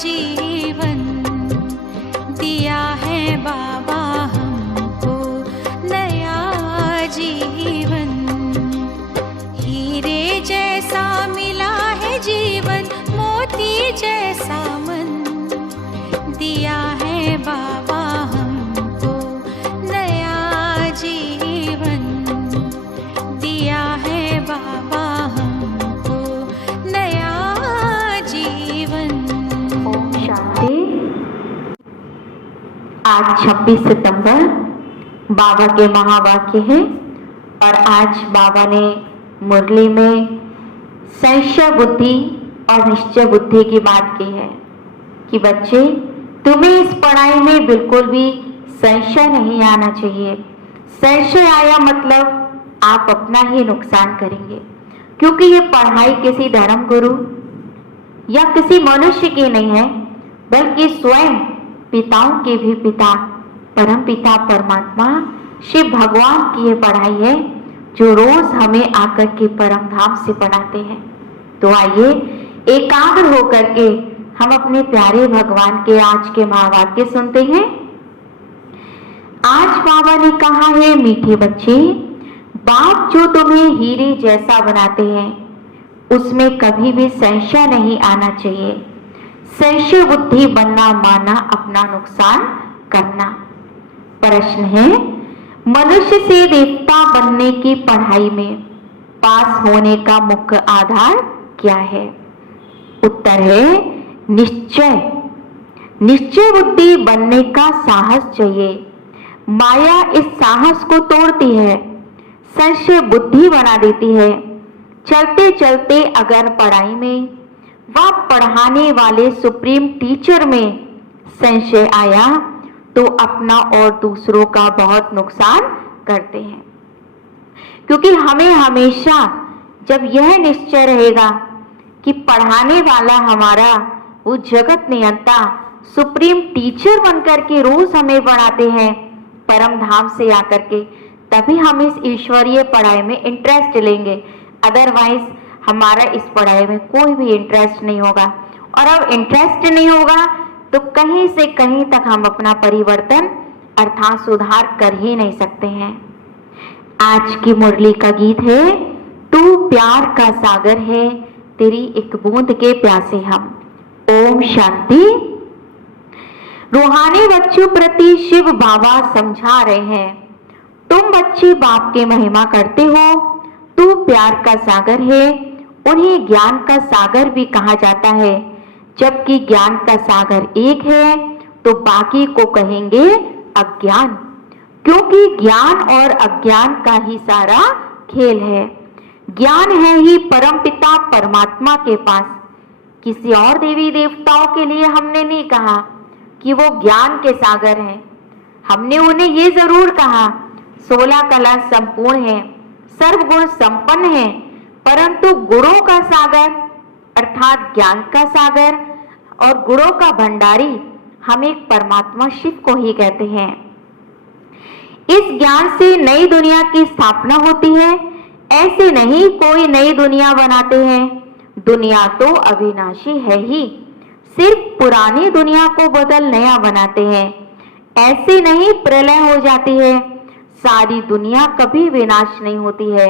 जीवन दिया है बाबा हमको नया जीवन। हीरे जैसा मिला है जीवन, मोती जैसा मन दिया है बाबा हमको नया जीवन। दिया है बाबा हमको नया जीवन। ओम शांति। आज 26 सितंबर बाबा के महावाक्य है और आज बाबा ने मुरली में संशय बुद्धि और निश्चय बुद्धि की बात की है कि बच्चे तुम्हें इस पढ़ाई में बिल्कुल भी संशय नहीं आना चाहिए। संशय आया मतलब आप अपना ही नुकसान करेंगे, क्योंकि ये पढ़ाई किसी धर्म गुरु या किसी मनुष्य की नहीं है, बल्कि स्वयं पिताओं के भी पिता परम पिता परमात्मा शिव भगवान की ये पढ़ाई है जो रोज हमें आकर के परम धाम से पढ़ाते हैं। तो आइए एकाग्र होकर के हम अपने प्यारे भगवान के आज के महावाक्य सुनते हैं। आज बाबा ने कहा है, मीठे बच्चे, बाप जो तुम्हें हीरे जैसा बनाते हैं उसमें कभी भी संशय नहीं आना चाहिए। संशय बुद्धि बनना माना अपना नुकसान करना। प्रश्न है, मनुष्य से देवता बनने की पढ़ाई में पास होने का मुख्य आधार क्या है? उत्तर है निश्चय। निश्चय बुद्धि बनने का साहस चाहिए। माया इस साहस को तोड़ती है, संशय बुद्धि बना देती है। चलते चलते अगर पढ़ाई में व पढ़ाने वाले सुप्रीम टीचर में संशय आया तो अपना और दूसरों का बहुत नुकसान करते हैं, क्योंकि हमें हमेशा जब यह निश्चय रहेगा कि पढ़ाने वाला हमारा वो जगत नियंता सुप्रीम टीचर बनकर के रोज हमें पढ़ाते हैं परम धाम से आकर के, तभी हम इस ईश्वरीय पढ़ाई में इंटरेस्ट लेंगे। अदरवाइज हमारा इस पढ़ाई में कोई भी इंटरेस्ट नहीं होगा, और अब इंटरेस्ट नहीं होगा तो कहीं से कहीं तक हम अपना परिवर्तन अर्थात सुधार कर ही नहीं सकते हैं। आज की मुरली का गीत है, तू प्यार का सागर है, तेरी एक बूंद के प्यासे हम। ओम शांति। रूहानी बच्चों प्रति शिव बाबा समझा रहे हैं, तुम बच्चे बाप के महिमा करते हो, तू प्यार का सागर है। उन्हें ज्ञान का सागर भी कहा जाता है, जबकि ज्ञान का सागर एक है तो बाकी को कहेंगे अज्ञान, क्योंकि ज्ञान और अज्ञान का ही सारा खेल है। ज्ञान है ही परमपिता परमात्मा के पास। किसी और देवी देवताओं के लिए हमने नहीं कहा कि वो ज्ञान के सागर हैं। हमने उन्हें ये जरूर कहा 16 कला संपूर्ण है, सर्वगुण संपन्न है, परंतु गुणों का सागर अर्थात ज्ञान का सागर और गुणों का भंडारी हम एक परमात्मा शिव को ही कहते हैं। इस ज्ञान से नई दुनिया की स्थापना होती है, ऐसे नहीं कोई नई दुनिया बनाते हैं। दुनिया तो अविनाशी है ही, सिर्फ पुरानी दुनिया को बदल नया बनाते हैं। ऐसे नहीं प्रलय हो जाती है, सारी दुनिया कभी विनाश नहीं होती है।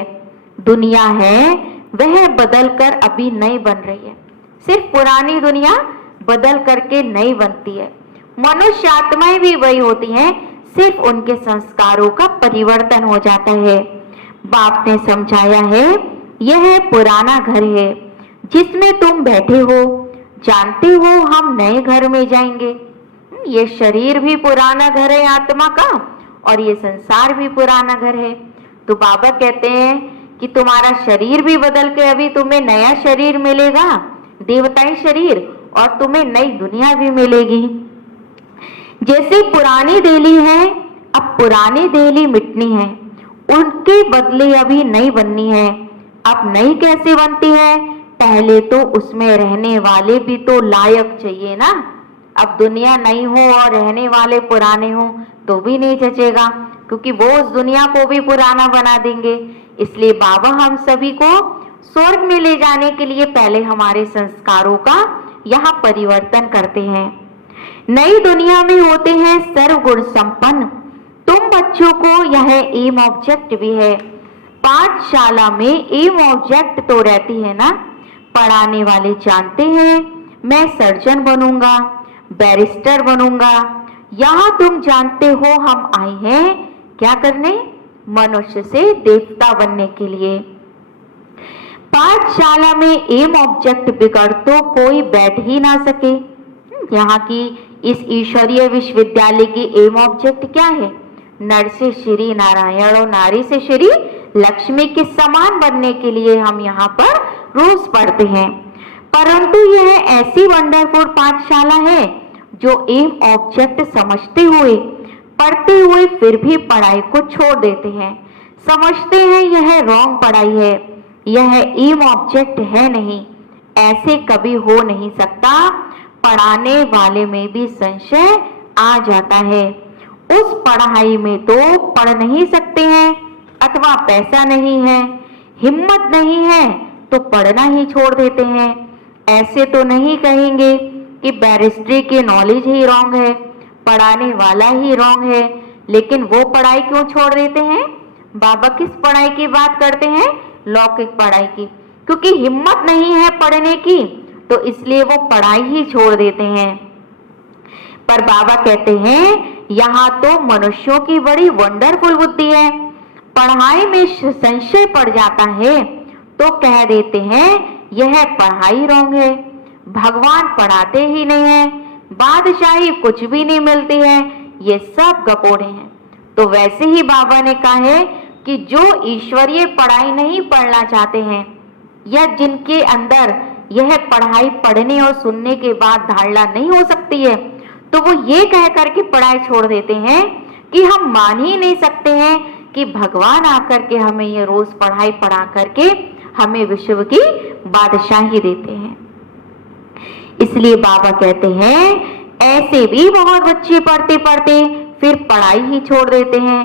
दुनिया है वह बदल कर अभी नई बन रही है, सिर्फ पुरानी दुनिया बदल करके नई बनती है। मनुष्य आत्माएं भी वही होती हैं, सिर्फ उनके संस्कारों का परिवर्तन हो जाता है। बाप ने समझाया है, यह पुराना घर है जिसमें तुम बैठे हो। जानते हो हम नए घर में जाएंगे। ये शरीर भी पुराना घर है आत्मा का, और ये संसार भी पुराना घर है। तो बाबा कहते हैं कि तुम्हारा शरीर भी बदल के अभी तुम्हें नया शरीर मिलेगा, देवताई शरीर, और तुम्हें नई दुनिया भी मिलेगी। जैसे पुरानी दिल्ली है, अब पुरानी दिल्ली मिटनी है, उनके बदले अभी नई बननी है। अब नई कैसे बनती है? पहले तो उसमें रहने वाले भी तो लायक चाहिए ना। अब दुनिया नई हो और रहने वाले पुराने हो तो भी नहीं जचेगा, क्योंकि वो उस दुनिया को भी पुराना बना देंगे। इसलिए बाबा हम सभी को स्वर्ग में ले जाने के लिए पहले हमारे संस्कारों का यहाँ परिवर्तन करते हैं। नई दुनिया में होते हैं सर्वगुण संपन्न। तुम बच्चों को यह एम ऑब्जेक्ट भी है। पाठशाला में एम ऑब्जेक्ट तो रहती है ना। पढ़ाने वाले जानते हैं मैं सर्जन बनूंगा, बैरिस्टर बनूंगा। यहाँ तुम जानते हो हम आए हैं क्या करने? मनुष्य से देवता बनने के लिए। पाठशाला में एम ऑब्जेक्ट बिगड़ तो कोई बैठ ही ना सके। यहाँ की इस ईश्वरीय विश्वविद्यालय की एम ऑब्जेक्ट क्या है? नर से श्री नारायण और नारी से श्री लक्ष्मी के समान बनने के लिए हम यहाँ पर रोज पढ़ते हैं। परंतु यह ऐसी वंडरफुल पाठशाला है जो एम ऑब्जेक्ट समझते हुए, पढ़ते हुए फिर भी पढ़ाई को छोड़ देते हैं। समझते हैं यह रॉन्ग पढ़ाई है, यह एम ऑब्जेक्ट है नहीं। ऐसे कभी हो नहीं सकता। पढ़ाने वाले में भी संशय आ जाता है। उस पढ़ाई में तो पढ़ नहीं सकते हैं, अथवा पैसा नहीं है, हिम्मत नहीं है तो पढ़ना ही छोड़ देते हैं। ऐसे तो नहीं कहेंगे कि बैरिस्ट्री की नॉलेज ही रॉन्ग है, पढ़ाने वाला ही रॉन्ग है, लेकिन वो पढ़ाई क्यों छोड़ देते हैं? बाबा किस पढ़ाई की बात करते हैं? लौकिक पढ़ाई की। क्योंकि हिम्मत नहीं है पढ़ने की, तो इसलिए वो पढ़ाई ही छोड़ देते हैं। पर बाबा कहते हैं यहाँ तो मनुष्यों की बड़ी वंडरफुल बुद्धि है। पढ़ाई में संशय पड़ जाता है तो कह देते हैं यह पढ़ाई रॉन्ग है, भगवान पढ़ाते ही नहीं है, बादशाही कुछ भी नहीं मिलती है, ये सब गपोड़े हैं। तो वैसे ही बाबा ने कहा है कि जो ईश्वरीय पढ़ाई नहीं पढ़ना चाहते हैं या जिनके अंदर यह पढ़ाई पढ़ने और सुनने के बाद धारणा नहीं हो सकती है, तो वो ये कह करके पढ़ाई छोड़ देते हैं कि हम मान ही नहीं सकते हैं कि भगवान आकर के हमें ये रोज पढ़ाई पढ़ा करके हमें विश्व की बादशाही देते हैं। इसलिए बाबा कहते हैं ऐसे भी बहुत बच्चे पढ़ते पढ़ते फिर पढ़ाई ही छोड़ देते हैं।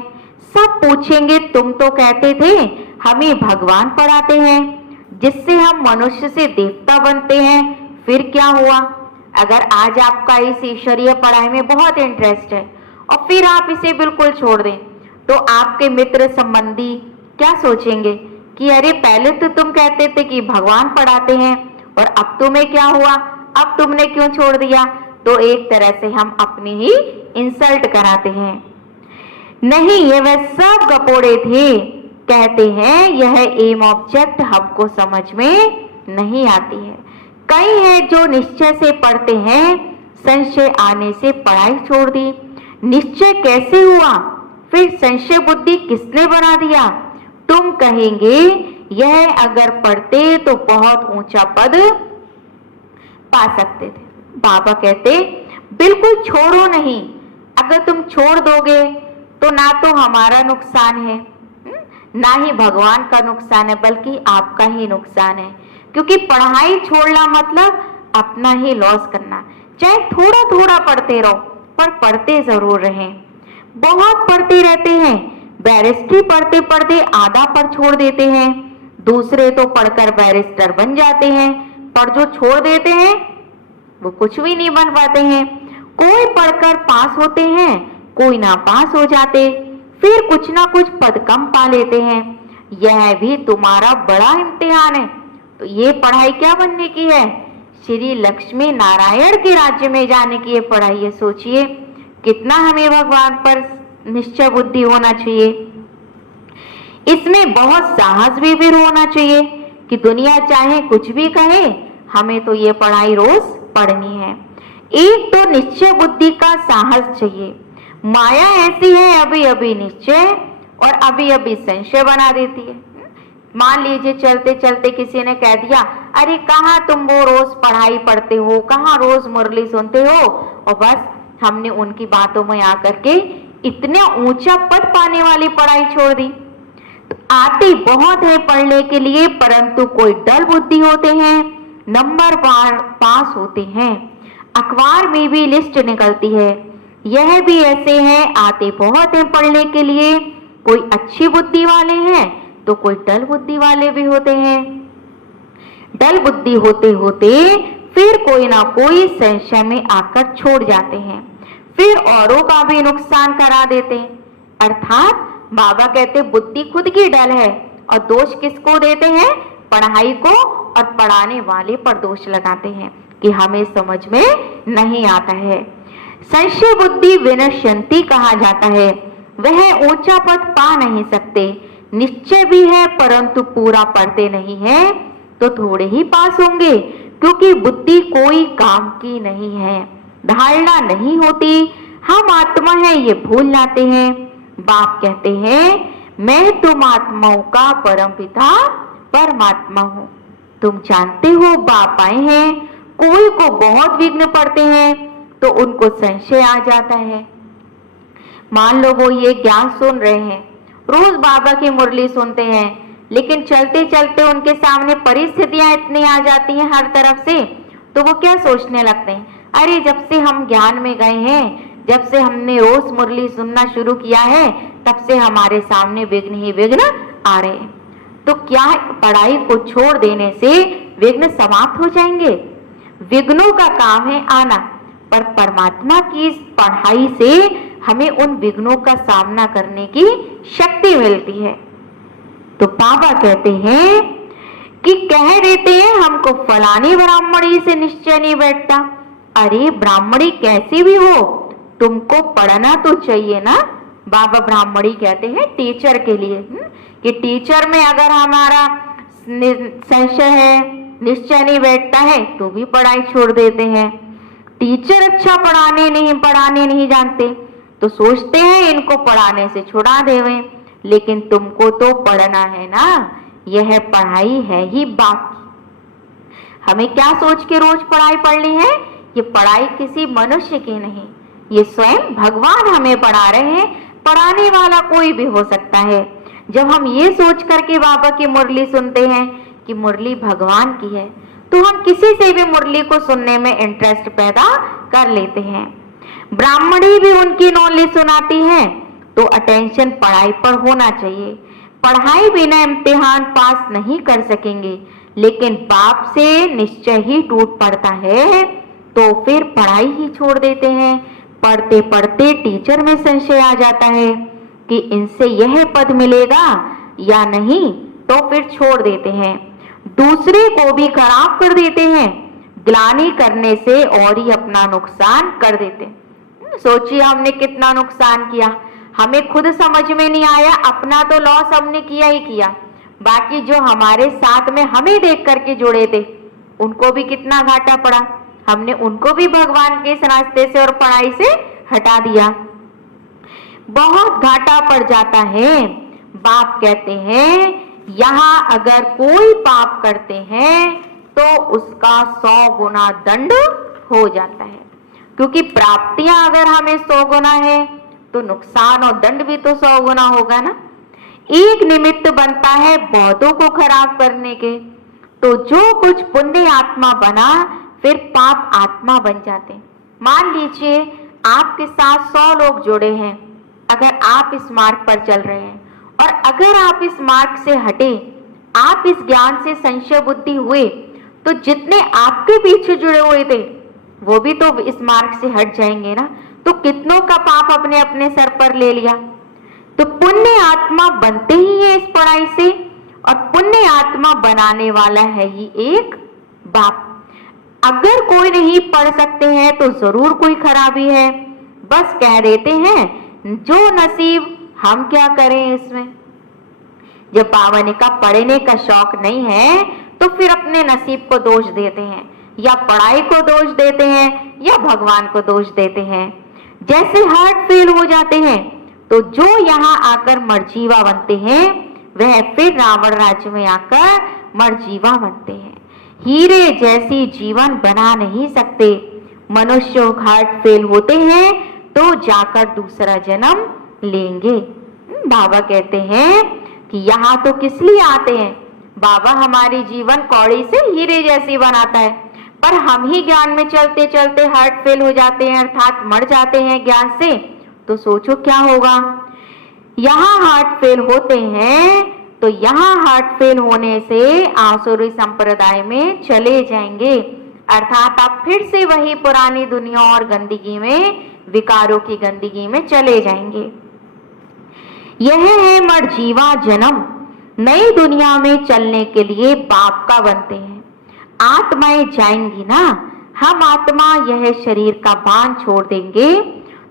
सब पूछेंगे तुम तो कहते थे हमें भगवान पढ़ाते हैं जिससे हम मनुष्य से देवता बनते हैं, फिर क्या हुआ? अगर आज आपका इस ईश्वरीय पढ़ाई में बहुत इंटरेस्ट है और फिर आप इसे बिल्कुल छोड़ दें, तो आपके मित्र संबंधी क्या सोचेंगे कि अरे पहले तो तुम कहते थे कि भगवान पढ़ाते हैं और अब तुम्हें क्या हुआ, अब तुमने क्यों छोड़ दिया? तो एक तरह से हम अपनी ही इंसल्ट कराते हैं। नहीं, ये वह सब गपोड़े थे। कहते हैं यह एम ऑब्जेक्ट हमको समझ में नहीं आती है। कई हैं जो निश्चय से पढ़ते हैं, संशय आने से पढ़ाई छोड़ दी। निश्चय कैसे हुआ? फिर संशय बुद्धि किसने बना दिया? तुम कहेंगे यह अगर पढ़ते तो बहुत ऊंचा पद पा सकते थे। बाबा कहते बिल्कुल छोड़ो नहीं। अगर तुम छोड़ दोगे तो ना तो हमारा नुकसान है, ना ही भगवान का नुकसान है, बल्कि आपका ही नुकसान है। क्योंकि पढ़ाई छोड़ना मतलब अपना ही लॉस करना। चाहे थोड़ा थोड़ा पढ़ते रहो, पर पढ़ते जरूर रहें। बहुत पढ़ते रहते हैं, बैरिस्ट्री पढ़ते पढ़ते आधा पर छोड़ देते हैं। दूसरे तो पढ़कर बैरिस्टर बन जाते हैं, पर जो छोड़ देते हैं वो कुछ भी नहीं बन पाते हैं। कोई पढ़कर पास होते हैं, कोई ना पास हो जाते, फिर कुछ ना कुछ पद कम पा लेते हैं। यह भी तुम्हारा बड़ा इम्तिहान है। तो ये पढ़ाई क्या बनने की है? श्री लक्ष्मी नारायण के राज्य में जाने की ये पढ़ाई है। सोचिए कितना हमें भगवान पर निश्चय बुद्धि होना चाहिए। इसमें बहुत साहस भी फिर होना चाहिए कि दुनिया चाहे कुछ भी कहे, हमें तो ये पढ़ाई रोज पढ़नी है। एक तो निश्चय बुद्धि का साहस चाहिए। माया ऐसी है अभी अभी निश्चय और अभी अभी संशय बना देती है। मान लीजिए चलते चलते किसी ने कह दिया अरे कहाँ तुम वो रोज पढ़ाई पढ़ते हो, कहाँ रोज मुरली सुनते हो, और बस हमने उनकी बातों में आकर के इतने ऊंचा पद पाने वाली पढ़ाई छोड़ दी। तो आते बहुत है पढ़ने के लिए, परंतु कोई डल बुद्धि होते हैं, नंबर पास होते हैं। अखबार में भी लिस्ट निकलती है। यह भी ऐसे हैं, आते बहुत हैं पढ़ने के लिए, कोई अच्छी बुद्धि वाले हैं तो कोई डल बुद्धि वाले भी होते हैं। डल बुद्धि होते होते फिर कोई ना कोई संशय में आकर छोड़ जाते हैं, फिर औरों का भी नुकसान करा देते हैं। अर्थात बाबा कहते बुद्धि खुद की डल है और दोष किसको देते हैं? पढ़ाई को, और पढ़ाने वाले पर दोष लगाते हैं कि हमें समझ में नहीं आता है। संशय बुद्धि विनश्यंती कहा जाता है। वह ऊंचा पद पा नहीं सकते, निश्चय भी है परंतु पूरा पढ़ते नहीं है तो थोड़े ही पास होंगे, क्योंकि बुद्धि कोई काम की नहीं है, धारणा नहीं होती, हम आत्मा है ये भूल जाते हैं। बाप कहते हैं मैं तुम आत्माओं का परम पिता परमात्मा हूँ। तुम जानते हो बाप आए हैं, कोई को बहुत विघ्न पड़ते हैं तो उनको संशय आ जाता है। मान लो वो ये ज्ञान सुन रहे हैं, रोज बाबा की मुरली सुनते हैं, लेकिन चलते चलते उनके सामने परिस्थितियां इतनी आ जाती हैं हर तरफ से, तो वो क्या सोचने लगते हैं, अरे जब से हम ज्ञान में गए हैं, जब से हमने रोज मुरली सुनना शुरू किया है, तब से हमारे सामने विघ्न ही विघ्न आ रहे हैं। तो क्या पढ़ाई को छोड़ देने से विघ्न समाप्त हो जाएंगे? विघ्नों का काम है आना, पर परमात्मा की इस पढ़ाई से हमें उन विघ्नों का सामना करने की शक्ति मिलती है। तो बाबा कहते हैं कि कह देते हैं हमको फलानी ब्राह्मणी से निश्चय नहीं बैठता। अरे ब्राह्मणी कैसी भी हो, तुमको पढ़ना तो चाहिए ना। बाबा ब्राह्मणी कहते हैं टीचर के लिए, कि टीचर में अगर हमारा संशय है, निश्चय नहीं बैठता है, तो भी पढ़ाई छोड़ देते हैं। टीचर अच्छा पढ़ाने नहीं जानते तो सोचते हैं इनको पढ़ाने से छुड़ा देवें, लेकिन तुमको तो पढ़ना है ना, यह पढ़ाई है ही बाप की। हमें क्या सोच के रोज पढ़ाई पढ़नी है? ये पढ़ाई किसी मनुष्य की नहीं, ये स्वयं भगवान हमें पढ़ा रहे हैं। पढ़ाने वाला कोई भी हो सकता है। जब हम ये सोच करके बाबा की मुरली सुनते हैं कि मुरली भगवान की है, तो हम किसी से भी मुरली को सुनने में इंटरेस्ट पैदा कर लेते हैं। ब्राह्मणी भी उनकी नॉलेज सुनाती है, तो अटेंशन पढ़ाई पर होना चाहिए। पढ़ाई बिना इम्तिहान पास नहीं कर सकेंगे, लेकिन बाप से निश्चय ही टूट पड़ता है तो फिर पढ़ाई ही छोड़ देते हैं। पढ़ते पढ़ते टीचर में संशय आ जाता है कि इनसे यह पद मिलेगा या नहीं, तो फिर छोड़ देते हैं, दूसरे को भी खराब कर देते हैं। ग्लानि करने से और ही अपना नुकसान कर देते हैं। सोचिए हमने कितना नुकसान किया, हमें खुद समझ में नहीं आया, अपना तो लॉस हमने किया ही किया, बाकी जो हमारे साथ में हमें देख करके जुड़े थे उनको भी कितना घाटा पड़ा। हमने उनको भी भगवान के इस रास्ते से और पढ़ाई से हटा दिया, बहुत घाटा पड़ जाता है। बाप कहते हैं यहाँ अगर कोई पाप करते हैं तो उसका 100 गुना दंड हो जाता है, क्योंकि प्राप्तियां अगर हमें 100 गुना है तो नुकसान और दंड भी तो 100 गुना होगा ना। एक निमित्त बनता है बहुतों को खराब करने के, तो जो कुछ पुण्य आत्मा बना फिर पाप आत्मा बन जाते। मान लीजिए आपके साथ 100 लोग जुड़े हैं, अगर आप इस मार्ग पर चल रहे हैं और अगर आप इस मार्ग से हटे, आप इस ज्ञान से संशय बुद्धि हुए, तो जितने आपके पीछे जुड़े हुए थे वो भी तो इस मार्ग से हट जाएंगे ना। तो कितनों का पाप अपने अपने सर पर ले लिया। तो पुण्य आत्मा बनते ही है इस पढ़ाई से, और पुण्य आत्मा बनाने वाला है ही एक बाप। अगर कोई नहीं पढ़ सकते हैं तो जरूर कोई खराबी है, बस कह देते हैं जो नसीब, हम क्या करें इसमें। जब बाबा ने कहा पढ़ने का शौक नहीं है तो फिर अपने नसीब को दोष देते हैं, या पढ़ाई को दोष देते हैं, या भगवान को दोष देते हैं। जैसे हार्ट फेल हो जाते हैं तो जो यहाँ आकर मरजीवा बनते हैं वह फिर रावण राज्य में आकर मरजीवा बनते हैं। हीरे जैसी जीवन बना नहीं सकते। मनुष्य हार्ट फेल होते हैं तो जाकर दूसरा जन्म लेंगे। बाबा कहते हैं कि यहाँ तो किस लिए आते हैं, बाबा हमारी जीवन कौड़ी से हीरे जैसी बनाता है, पर हम ही ज्ञान में चलते चलते हार्ट फेल हो जाते हैं, अर्थात मर जाते हैं ज्ञान से। तो सोचो क्या होगा। यहाँ हार्ट फेल होते हैं तो यहाँ हार्ट फेल होने से आसुरी संप्रदाय में चले जाएंगे। अर्थात आप फिर से वही पुरानी दुनिया और गंदगी में, विकारों की गंदगी में चले जाएंगे। यह है मरजीवा जन्म। नई दुनिया में चलने के लिए बाप का बनते हैं। आत्माएं जाएंगी ना, हम आत्मा यह शरीर का बांध छोड़ देंगे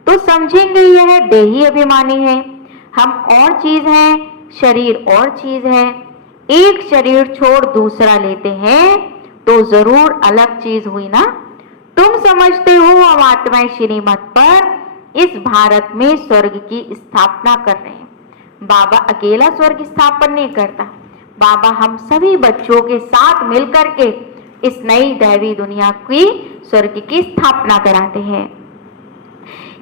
तो समझेंगे यह देही अभिमानी है, हम और चीज हैं, शरीर और चीज है। एक शरीर छोड़ दूसरा लेते हैं तो जरूर अलग चीज हुई ना। तुम समझते हो हम आत्माएं श्रीमत पर इस भारत में स्वर्ग की स्थापना कर रहे हैं। बाबा अकेला स्वर्ग स्थापन नहीं करता, बाबा हम सभी बच्चों के साथ मिलकर के इस नई दैवी दुनिया की स्वर्ग की स्थापना कराते हैं।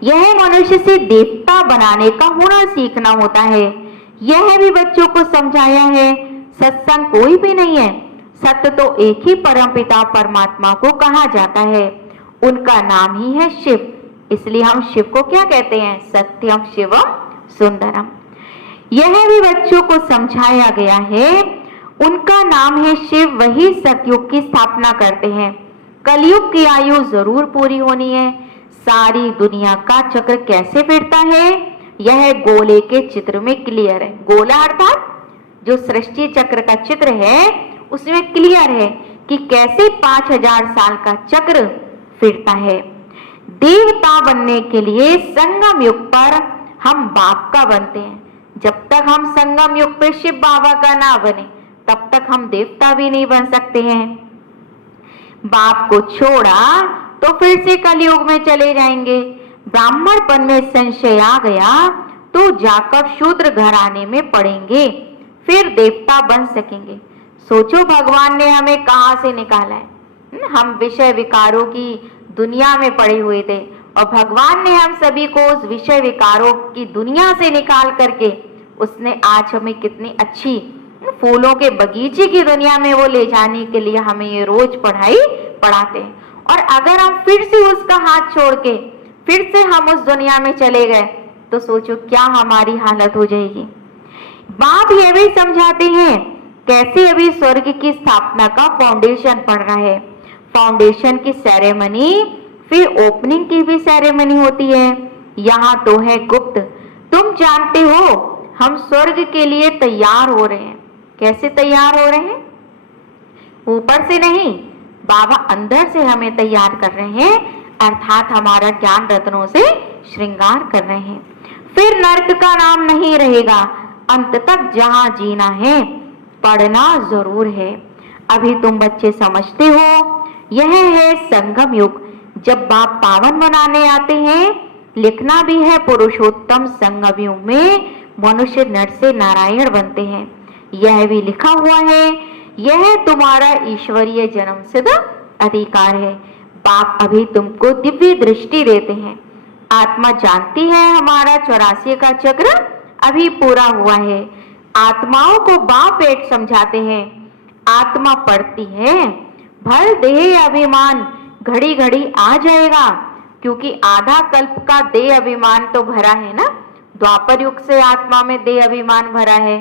यह मनुष्य से देवता बनाने का हुनर सीखना होता है। यह भी बच्चों को समझाया है। सत्संग कोई भी नहीं है, सत्य तो एक ही परमपिता परमात्मा को कहा जाता है, उनका नाम ही है शिव। इसलिए हम शिव को क्या कहते हैं? सत्यम शिवम सुंदरम। यह भी बच्चों को समझाया गया है, उनका नाम है शिव, वही सतयुग की स्थापना करते हैं। कलयुग की आयु जरूर पूरी होनी है। सारी दुनिया का चक्र कैसे फिरता है यह गोले के चित्र में क्लियर है। गोला अर्थात जो सृष्टि चक्र का चित्र है उसमें क्लियर है कि कैसे 5000 साल का चक्र फिरता है। देवता बनने के लिए संगम युग पर हम बाप का बनते हैं। जब तक हम संगम युग पे शिव बाबा का ना बने तब तक हम देवता भी नहीं बन सकते हैं। बाप को छोड़ा तो फिर से कलयुग में चले जाएंगे। ब्राह्मणपन में संशय आ गया तो जाकर शूद्र घराने में पड़ेंगे, फिर देवता बन सकेंगे। सोचो भगवान ने हमें कहां से निकाला है। हम विषय विकारों की दुनिया में पड़े हुए थे और भगवान ने हम सभी को उस विषय विकारों की दुनिया से निकाल करके उसने आज हमें कितनी अच्छी फूलों के बगीचे की दुनिया में वो ले जाने के लिए हमें ये रोज पढ़ाई पढ़ाते हैं। और अगर हम फिर से उसका हाथ छोड़ के फिर से हम उस दुनिया में चले गए तो सोचो क्या हमारी हालत हो जाएगी। बाप ये भी समझाते हैं कैसे अभी स्वर्ग की स्थापना का फाउंडेशन पड़ रहा है। फाउंडेशन की सेरेमनी फिर ओपनिंग की भी सेरेमनी होती है। यहाँ तो है गुप्त। तुम जानते हो हम स्वर्ग के लिए तैयार हो रहे हैं। कैसे तैयार हो रहे हैं? ऊपर से नहीं, बाबा अंदर से हमें तैयार कर रहे हैं, अर्थात हमारा ज्ञान रत्नों से श्रृंगार कर रहे हैं। फिर नर्क का नाम नहीं रहेगा। अंत तक जहां जीना है पढ़ना जरूर है। अभी तुम बच्चे समझते हो यह है संगम युग, जब बाप पावन बनाने आते हैं। लिखना भी है पुरुषोत्तम संगम युग में मनुष्य नर से नारायण बनते हैं। यह भी लिखा हुआ है यह तुम्हारा ईश्वरीय जन्म सिद्ध अधिकार है। बाप अभी तुमको दिव्य दृष्टि देते हैं। आत्मा जानती है हमारा 84 का चक्र अभी पूरा हुआ है। आत्माओं को बाप एक समझाते हैं। आत्मा पढ़ती है भल देह अभिमान घड़ी घड़ी आ जाएगा, क्योंकि आधा कल्प का देह अभिमान तो भरा है ना। द्वापर युग से आत्मा में देह अभिमान भरा है,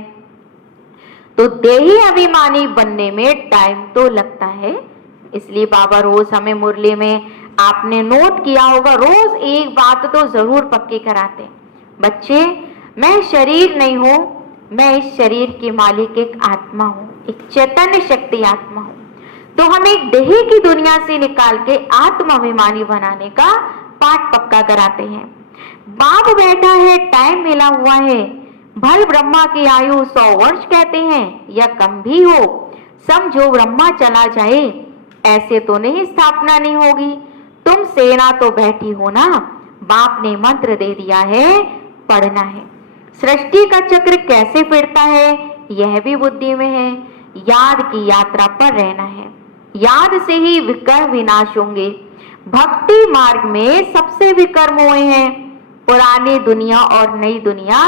तो देही अभिमानी बनने में टाइम तो लगता है। इसलिए बाबा रोज हमें मुरली में आपने नोट किया होगा, रोज एक बात तो जरूर पक्की कराते, बच्चे मैं शरीर नहीं हूं, मैं इस शरीर की मालिक एक आत्मा हूं, एक चैतन्य शक्ति आत्मा हूं। तो हम एक देही की दुनिया से निकाल के आत्माभिमानी बनाने का पाठ पक्का कराते हैं। बाप बैठा है, टाइम मिला हुआ है। भल ब्रह्मा की आयु 100 वर्ष कहते हैं या कम भी हो। समझो ब्रह्मा चला जाए ऐसे तो नहीं स्थापना नहीं होगी। तुम सेना तो बैठी हो ना, बाप ने मंत्र दे दिया है, पढ़ना है। सृष्टि का चक्र कैसे फिरता है यह भी बुद्धि में है। याद की यात्रा पर रहना है, याद से ही विकर्म विनाश होंगे। भक्ति मार्ग में सबसे विकर्म हुए हैं। पुरानी दुनिया और नई दुनिया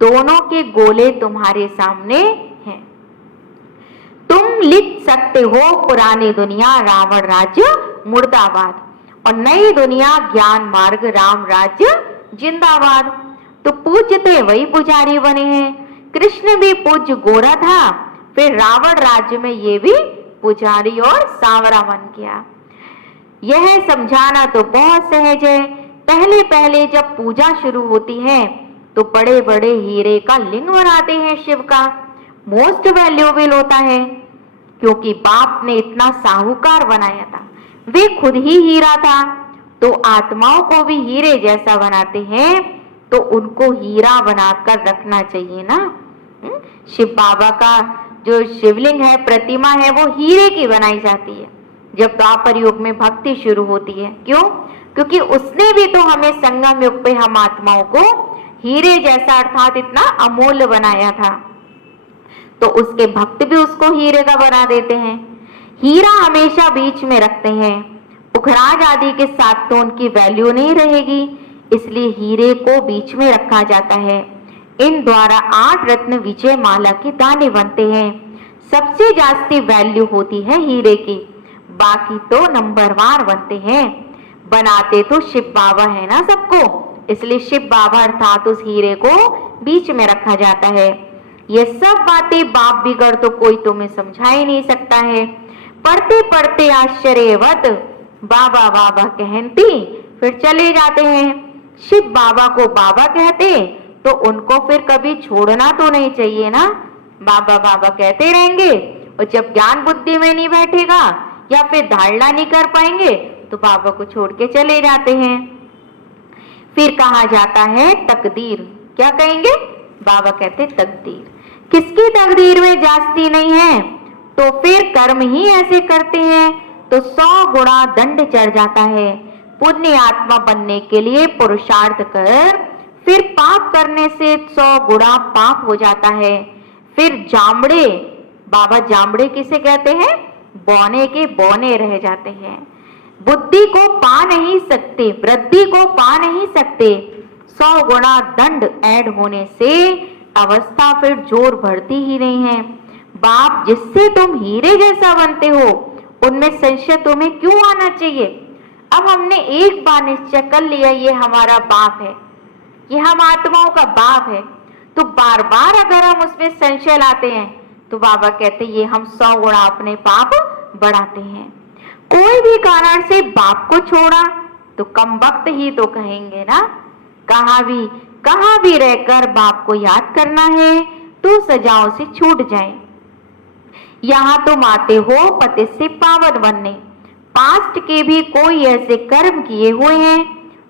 दोनों के गोले तुम्हारे सामने हैं। तुम लिख सकते हो पुरानी दुनिया रावण राज्य मुर्दाबाद और नई दुनिया ज्ञान मार्ग राम राज्य जिंदाबाद। तो पूज्यते वही पुजारी बने हैं। कृष्ण भी पूज्य गोरा था, फिर रावण राज्य में ये भी पुजारी और सांवरा बन गया। यह समझाना तो बहुत सहज है। पहले पहले जब पूजा शुरू होती है तो बड़े बड़े हीरे का लिंग बनाते हैं शिव का। मोस्ट वैल्यूएबल होता है क्योंकि बाप ने इतना साहूकार बनाया था, वे खुद ही हीरा था। तो आत्माओं को भी हीरे जैसा बनाते हैं तो उनको हीरा बनाकर रखना चाहिए ना। शिव बाबा का जो शिवलिंग है, प्रतिमा है, वो हीरे की बनाई जाती है जब द्वापर युग में भक्ति शुरू होती है। क्यों? क्योंकि उसने भी तो हमें संगम युग पे हम आत्माओं को हीरे जैसा अर्थात इतना अमूल्य बनाया था, तो उसके भक्त भी उसको हीरे का बना देते हैं। हीरा हमेशा बीच में रखते हैं, पुखराज आदि के साथ तो उनकी वैल्यू नहीं रहेगी, इसलिए हीरे को बीच में रखा जाता है। इन द्वारा 8 रत्न विजय माला के दाने बनते हैं। सबसे जास्ती वैल्यू होती है हीरे की, बाकी तो नंबरवार बनते हैं। बनाते तो शिव बाबा है ना सबको, इसलिए शिव बाबा अर्थात उस हीरे को बीच में रखा जाता है। ये सब बातें बाप बिगड़ तो कोई तुम्हें समझा ही नहीं सकता है। पढ़ते पढ़ते आश्चर्यवत बाबा बाबा कहती फिर चले जाते हैं। शिव बाबा को बाबा कहते तो उनको फिर कभी छोड़ना तो नहीं चाहिए ना। बाबा बाबा कहते रहेंगे और जब ज्ञान बुद्धि में नहीं बैठेगा या फिर धारणा नहीं कर पाएंगे तो बाबा को छोड़ के चले जाते हैं। फिर कहा जाता है तकदीर। क्या कहेंगे? बाबा कहते तकदीर। किसकी तकदीर में जास्ती नहीं है तो फिर कर्म ही ऐसे करते हैं तो 100 गुणा दंड चढ़ जाता है। पुण्य आत्मा बनने के लिए पुरुषार्थ कर, फिर पाप करने से 100 गुणा पाप हो जाता है। फिर जामड़े, बाबा जामड़े किसे कहते हैं? बौने के बौने रह जाते हैं। बुद्धि को पा नहीं सकते, वृद्धि को पा नहीं सकते। 100 गुणा दंड ऐड होने से अवस्था फिर जोर बढ़ती ही नहीं है। बाप जिससे तुम हीरे जैसा बनते हो उनमें संशय तुम्हें क्यों आना चाहिए? अब हमने एक बार निश्चय कर लिया ये हमारा बाप है, ये हम आत्माओं का बाप है, तो बार बार अगर हम उसमें संशय लाते हैं तो बाबा कहते ये हम 100 गुणा अपने पाप बढ़ाते हैं। कोई भी कारण से बाप को छोड़ा तो कम वक्त ही तो कहेंगे ना। कहाँ भी रहकर बाप को याद करना है तो सजाओं से छूट जाए। यहाँ तुम आते हो पति से पावन बनने। पास्ट के भी कोई ऐसे कर्म किए हुए हैं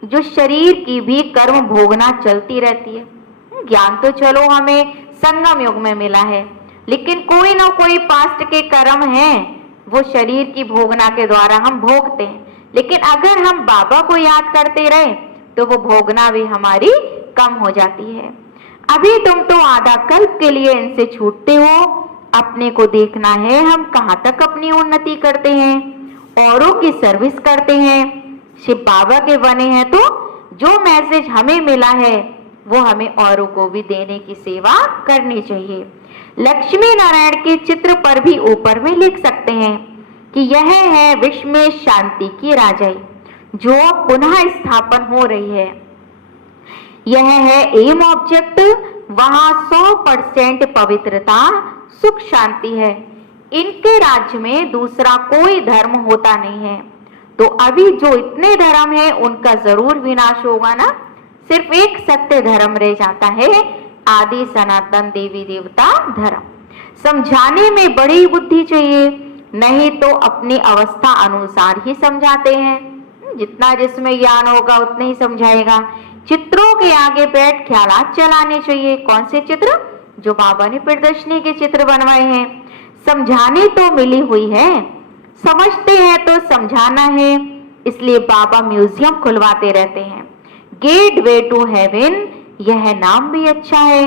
जो शरीर की भी कर्म भोगना चलती रहती है। ज्ञान तो चलो हमें संगम युग में मिला है, लेकिन कोई ना कोई पास्ट के कर्म हैं वो शरीर की भोगना के द्वारा हम भोगते हैं। लेकिन अगर हम बाबा को याद करते रहे तो वो भोगना भी हमारी कम हो जाती है। अभी तुम तो आधा कल्प के लिए इनसे छूटते हो। अपने को देखना है हम कहाँ तक अपनी उन्नति करते हैं, औरों की सर्विस करते हैं। शिव बाबा के बने हैं तो जो मैसेज हमें मिला है वो हमें औरों को भी देने की सेवा करनी चाहिए। लक्ष्मी नारायण के चित्र पर भी ऊपर में लिख सकते हैं कि यह है विश्व में शांति की राजाई जो पुनः स्थापन हो रही है। यह है एम ऑब्जेक्ट, वहां 100% पवित्रता सुख शांति है। इनके राज्य में दूसरा कोई धर्म होता नहीं है। तो अभी जो इतने धर्म है उनका जरूर विनाश होगा ना। सिर्फ एक सत्य धर्म रह जाता है, आदि सनातन देवी देवता धर्म। समझाने में बड़ी बुद्धि चाहिए, नहीं तो अपनी अवस्था अनुसार ही समझाते हैं। जितना जिसमें ज्ञान होगा उतना ही समझाएगा। चित्रों के आगे बैठ ख्यालात चलाने चाहिए। कौन से चित्र? जो बाबा ने प्रदर्शनी के चित्र बनवाए हैं। समझाने तो मिली हुई है, समझते हैं तो समझाना है, इसलिए बाबा म्यूजियम खुलवाते रहते हैं। गेट वे टू हेवन, यह नाम भी अच्छा है।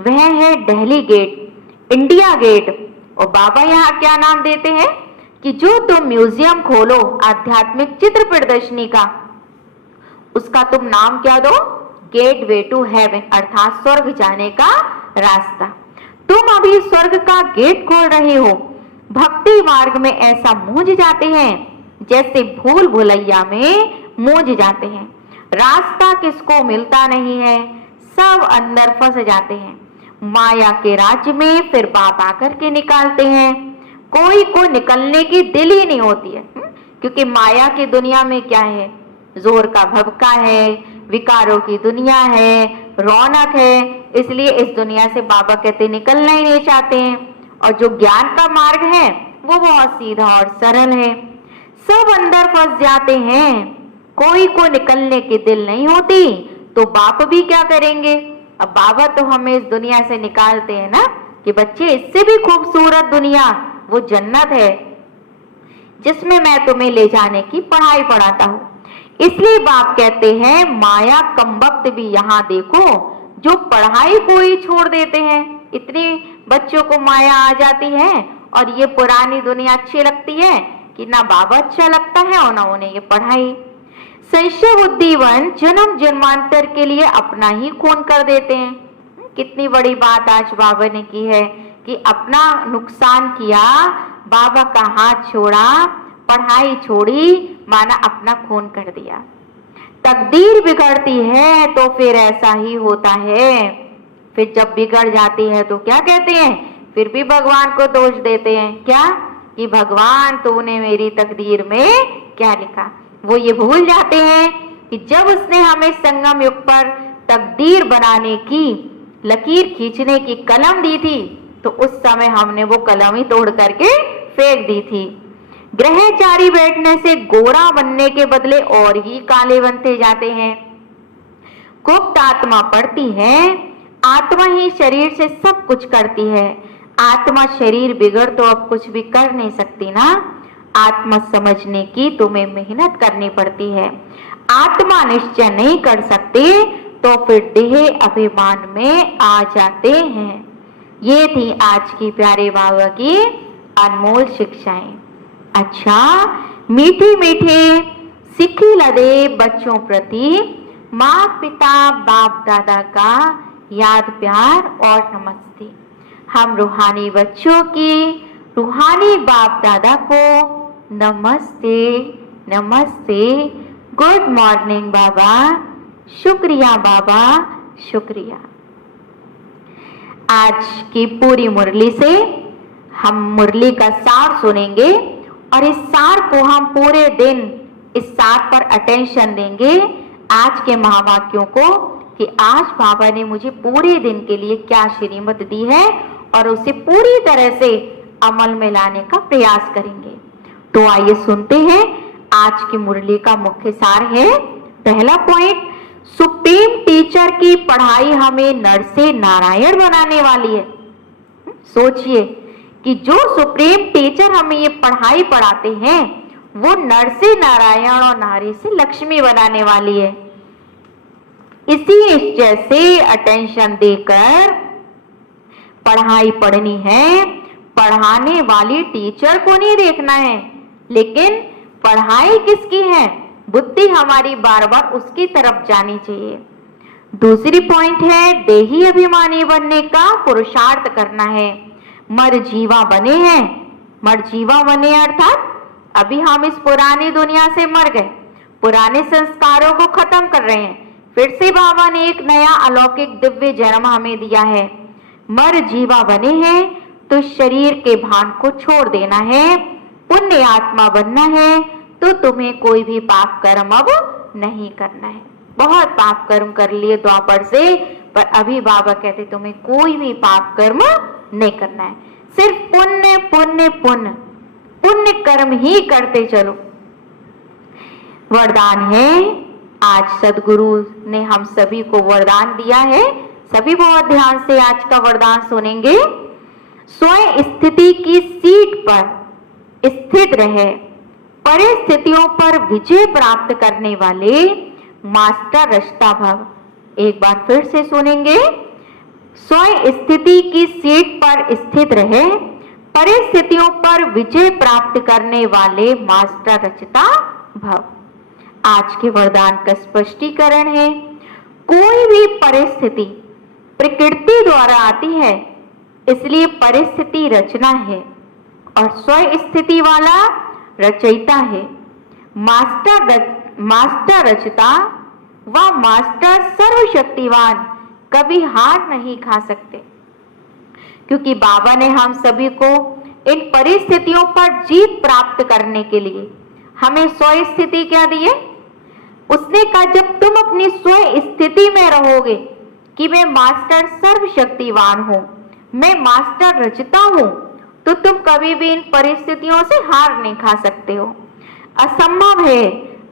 वह है दिल्ली गेट, इंडिया गेट। और बाबा यहाँ क्या नाम देते हैं कि जो तुम म्यूजियम खोलो आध्यात्मिक चित्र प्रदर्शनी का, उसका तुम नाम क्या दो? गेट वे टू हेवन, अर्थात स्वर्ग जाने का रास्ता। तुम अभी स्वर्ग का गेट खोल रहे हो। भक्ति मार्ग में ऐसा मूंझ जाते हैं जैसे भूल भुलैया में मूंझ जाते हैं। रास्ता किसको मिलता नहीं है, सब अंदर फंस जाते हैं। माया के राज्य में फिर बाप आकर के निकालते हैं। कोई को निकलने की दिल ही नहीं होती है, क्योंकि माया की दुनिया में क्या है, जोर का भभका है, विकारों की दुनिया है, रौनक है, इसलिए इस दुनिया से बाबा कहते निकलना ही नहीं चाहते हैं। और जो ज्ञान का मार्ग है वो बहुत सीधा और सरल है। सब अंदर फंस जाते हैं, कोई को निकलने की दिल नहीं होती, तो बाप भी क्या करेंगे। अब बाबा तो हमें इस दुनिया से निकालते हैं ना कि बच्चे इससे भी खूबसूरत दुनिया वो जन्नत है जिसमें मैं तुम्हें ले जाने की पढ़ाई पढ़ाता हूँ। इसलिए बाप कहते हैं माया कमबख्त भी यहाँ देखो जो पढ़ाई को ही छोड़ देते हैं। इतनी बच्चों को माया आ जाती है और ये पुरानी दुनिया अच्छी लगती है कि ना बाबा अच्छा लगता है और ना उन्हें ये पढ़ाई। संशय बुद्धिवन जन्म जन्मांतर के लिए अपना ही खून कर देते हैं। कितनी बड़ी बात आज बाबा ने की है कि अपना नुकसान किया, बाबा का हाथ छोड़ा, पढ़ाई छोड़ी, माना अपना खून कर दिया। तकदीर बिगड़ती है तो फिर ऐसा ही होता है। फिर जब बिगड़ जाती है तो क्या कहते हैं, फिर भी भगवान को दोष देते हैं। क्या कि भगवान तूने मेरी तकदीर में क्या लिखा। वो ये भूल जाते हैं कि जब उसने हमें संगम युग पर तकदीर बनाने की लकीर खींचने की कलम दी थी तो उस समय हमने वो कलम ही तोड़ करके फेंक दी थी। ग्रहचारी बैठने से गोरा बनने के बदले और ही काले बनते जाते हैं। गुप्त आत्मा पढ़ती है, आत्मा ही शरीर से सब कुछ करती है। आत्मा शरीर बिगड़ तो अब कुछ भी कर नहीं सकती ना। आत्मा समझने की तुम्हें मेहनत करनी पड़ती है। आत्मा निश्चय नहीं कर सकते तो फिर देह अभिमान में आ जाते हैं। ये थी आज की प्यारे बाबा की अनमोल शिक्षाएं। अच्छा, मीठी मीठे सिक्खी लदे बच्चों प्रति माँ पिता बाप दादा का याद प्यार और नमस्ते। हम रूहानी बच्चों की रूहानी बाप दादा को नमस्ते नमस्ते। गुड मॉर्निंग बाबा, शुक्रिया बाबा, शुक्रिया। आज की पूरी मुरली से हम मुरली का सार सुनेंगे और इस सार को हम पूरे दिन इस सार पर अटेंशन देंगे आज के महावाक्यों को कि आज बाबा ने मुझे पूरे दिन के लिए क्या श्रीमत दी है और उसे पूरी तरह से अमल में लाने का प्रयास करेंगे। तो आइए सुनते हैं। आज की मुरली का मुख्य सार है, पहला पॉइंट, सुप्रीम टीचर की पढ़ाई हमें नर से नारायण बनाने वाली है। सोचिए कि जो सुप्रीम टीचर हमें ये पढ़ाई पढ़ाते हैं वो नर से नारायण और नारी से लक्ष्मी बनाने वाली है। इसी निश्चय से अटेंशन देकर पढ़ाई पढ़नी है। पढ़ाने वाली टीचर को नहीं देखना है, लेकिन पढ़ाई किसकी है, बुद्धि हमारी बार बार उसकी तरफ जानी चाहिए। दूसरी पॉइंट है, देही अभिमानी बनने का पुरुषार्थ करना है। मरजीवा बने हैं, मरजीवा बने अर्थात अभी हम इस पुरानी दुनिया से मर गए, पुराने संस्कारों को खत्म कर रहे हैं। फिर से बाबा ने एक नया अलौकिक दिव्य जन्म हमें दिया है। मरजीवा बने हैं तो शरीर के भान को छोड़ देना है, पुण्य आत्मा बनना है तो तुम्हें कोई भी पाप कर्म अब नहीं करना है। बहुत पाप कर्म कर लिए द्वापर से, पर अभी बाबा कहते तुम्हें कोई भी पाप कर्म नहीं करना है, सिर्फ पुण्य पुण्य पुण्य पुण्य कर्म ही करते चलो। वरदान है, आज सदगुरु ने हम सभी को वरदान दिया है। सभी बहुत ध्यान से आज का वरदान सुनेंगे। स्वयं स्थिति की सीट पर स्थित रहे, परिस्थितियों पर विजय प्राप्त करने वाले मास्टर रचता भव। एक बार फिर से सुनेंगे। स्वयं स्थिति की सीट पर स्थित रहे, परिस्थितियों पर विजय प्राप्त करने वाले मास्टर रचता भव। आज के वरदान का स्पष्टीकरण है, कोई भी परिस्थिति प्रकृति द्वारा आती है, इसलिए परिस्थिति रचना है और स्वयं स्थिति वाला रचयिता है। मास्टर रचता व मास्टर सर्वशक्तिवान कभी हार नहीं खा सकते, क्योंकि बाबा ने हम सभी को इन परिस्थितियों पर जीत प्राप्त करने के लिए हमें स्व स्थिति क्या दी है? उसने कहा जब तुम अपनी स्व स्थिति में रहोगे कि मैं मास्टर सर्वशक्तिवान हूं, मैं मास्टर रचता हूं, तो तुम कभी भी इन परिस्थितियों से हार नहीं खा सकते हो। असंभव है,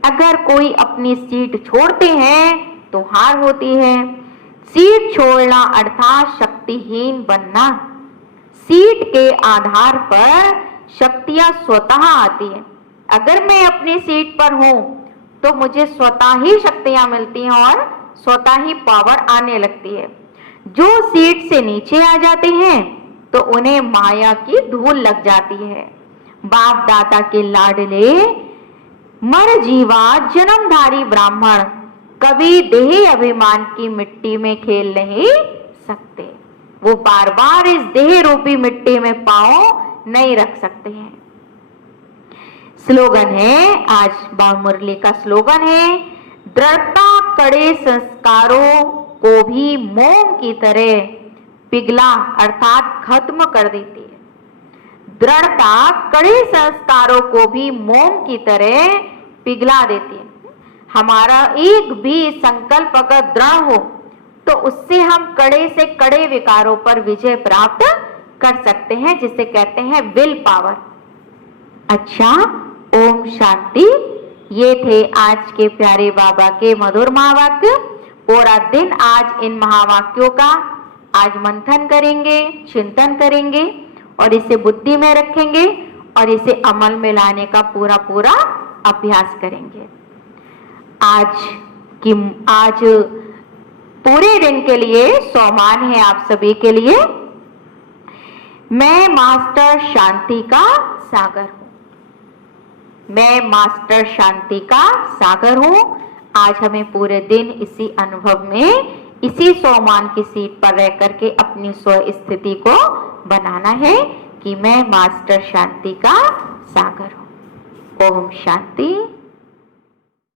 अगर कोई अपनी सीट छोड़ते हैं तो हार होती है। सीट छोड़ना अर्थात शक्तिहीन बनना। सीट के आधार पर शक्तियां स्वतः आती है। अगर मैं अपनी सीट पर हूं तो मुझे स्वतः ही शक्तियां मिलती हैं और स्वतः ही पावर आने लगती है। जो सीट से नीचे आ जाते हैं तो उन्हें माया की धूल लग जाती है। बाप दादा के लाडले मर जीवा जन्मधारी ब्राह्मण कभी देह अभिमान की मिट्टी में खेल नहीं सकते। वो बार बार इस देह रूपी मिट्टी में पांव नहीं रख सकते हैं। स्लोगन है, आज बाल मुरली का स्लोगन है, दृढ़ता कड़े संस्कारों को भी मोम की तरह पिघला अर्थात खत्म कर देती है। दृढ़ता कड़े संस्कारों को भी मोम की तरह पिघला देती है। हमारा एक भी संकल्प अगर दृढ़ हो तो उससे हम कड़े से कड़े विकारों पर विजय प्राप्त कर सकते हैं, जिसे कहते हैं विल पावर। अच्छा, ओम शांति। ये थे आज के प्यारे बाबा के मधुर महावाक्य। पूरा दिन आज इन महावाक्यों का आज मंथन करेंगे, चिंतन करेंगे और इसे बुद्धि में रखेंगे और इसे अमल में लाने का पूरा पूरा अभ्यास करेंगे। आज पूरे दिन के लिए सोमान है आप सभी के लिए। मैं मास्टर शांति का सागर हूं। मैं मास्टर शांति का सागर हूं। आज हमें पूरे दिन इसी अनुभव में, इसी सोमान की सीट पर रह करके अपनी स्व स्थिति को बनाना है कि मैं मास्टर शांति का सागर हूं। ओम शांति।